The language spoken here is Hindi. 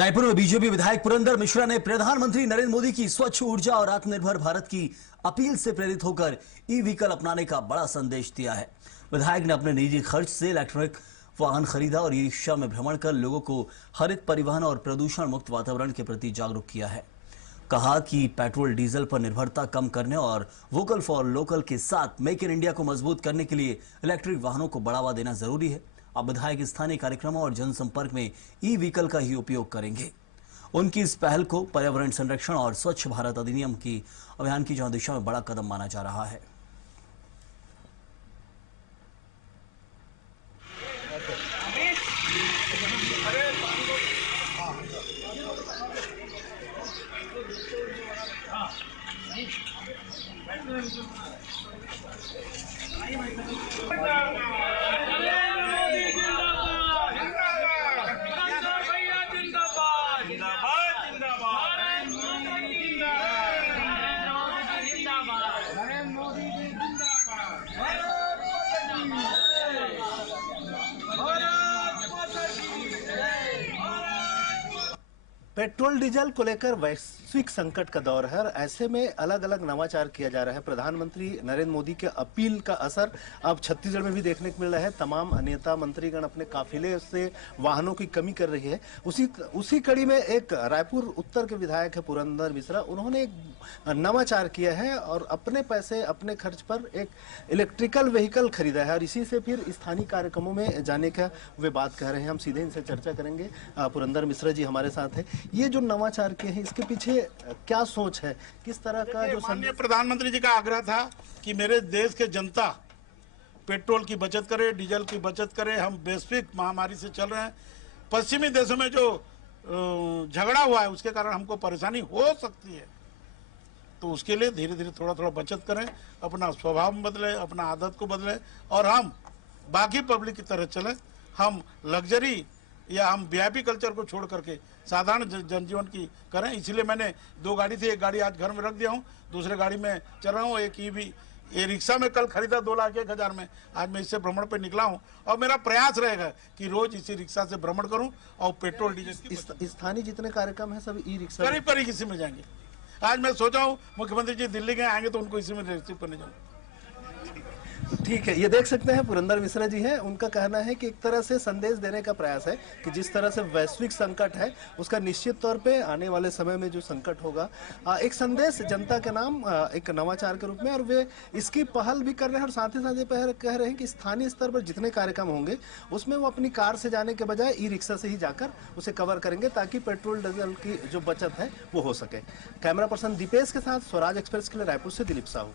रायपुर में बीजेपी विधायक पुरंदर मिश्रा ने प्रधानमंत्री नरेंद्र मोदी की स्वच्छ ऊर्जा और आत्मनिर्भर भारत की अपील से प्रेरित होकर ई व्हीकल अपनाने का बड़ा संदेश दिया है। विधायक ने अपने निजी खर्च से इलेक्ट्रिक वाहन खरीदा और ई रिक्शा में भ्रमण कर लोगों को हरित परिवहन और प्रदूषण मुक्त वातावरण के प्रति जागरूक किया है। कहा कि पेट्रोल डीजल पर निर्भरता कम करने और वोकल फॉर लोकल के साथ मेक इन इंडिया को मजबूत करने के लिए इलेक्ट्रिक वाहनों को बढ़ावा देना जरूरी है। अब विधायक स्थानीय कार्यक्रमों और जनसंपर्क में ई व्हीकल का ही उपयोग करेंगे। उनकी इस पहल को पर्यावरण संरक्षण और स्वच्छ भारत अधिनियम की अभियान की दिशा में बड़ा कदम माना जा रहा है। पेट्रोल डीजल को लेकर वैश्विक संकट का दौर है और ऐसे में अलग अलग नवाचार किया जा रहा है। प्रधानमंत्री नरेंद्र मोदी के अपील का असर अब छत्तीसगढ़ में भी देखने को मिल रहा है। तमाम नेता मंत्रीगण अपने काफिले से वाहनों की कमी कर रही है। उसी कड़ी में एक रायपुर उत्तर के विधायक है पुरंदर मिश्रा, उन्होंने एक नवाचार किया है और अपने पैसे अपने खर्च पर एक इलेक्ट्रिकल व्हीकल खरीदा है और इसी से फिर स्थानीय कार्यक्रमों में जाने का वे बात कह रहे हैं। हम सीधे इनसे चर्चा करेंगे। पुरंदर मिश्रा जी हमारे साथ है। ये जो नवाचार किए हैं इसके पीछे क्या सोच है, किस तरह का जो माननीय प्रधानमंत्री जी का आग्रह था कि मेरे देश के जनता पेट्रोल की बचत करे, डीजल की बचत करे। हम वैश्विक महामारी से चल रहे हैं। पश्चिमी देशों में जो झगड़ा हुआ है उसके कारण हमको परेशानी हो सकती है, तो उसके लिए धीरे धीरे थोड़ा थोड़ा बचत करें, अपना स्वभाव बदले, अपना आदत को बदले और हम बाकी पब्लिक की तरह चलें। हम लग्जरी या हम वीआईपी कल्चर को छोड़ करके साधारण जनजीवन की करें। इसलिए मैंने दो गाड़ी थी, एक गाड़ी आज घर में रख दिया हूँ, दूसरे गाड़ी में चल रहा हूँ। एक ये रिक्शा में कल खरीदा 2,01,000 में, आज मैं इससे भ्रमण पे निकला हूँ और मेरा प्रयास रहेगा कि रोज इसी रिक्शा से भ्रमण करूँ और पेट्रोल डीजल स्थानीय जितने कार्यक्रम है सब ई रिक्शा करीब करीब इसी में जाएंगे। आज मैं सोचा हूँ मुख्यमंत्री जी दिल्ली के आएंगे तो उनको इसी में रिसीव करने जाऊँगा। ठीक है, ये देख सकते हैं पुरंदर मिश्रा जी हैं। उनका कहना है कि एक तरह से संदेश देने का प्रयास है कि जिस तरह से वैश्विक संकट है उसका निश्चित तौर पे आने वाले समय में जो संकट होगा, एक संदेश जनता के नाम एक नवाचार के रूप में, और वे इसकी पहल भी कर रहे हैं और साथ ही साथ ये कह रहे हैं कि स्थानीय स्तर पर जितने कार्यक्रम होंगे उसमें वो अपनी कार से जाने के बजाय ई रिक्शा से ही जाकर उसे कवर करेंगे ताकि पेट्रोल डीजल की जो बचत है वो हो सके। कैमरा पर्सन दीपेश के साथ स्वराज एक्सप्रेस के लिए रायपुर से दिलीप साहू।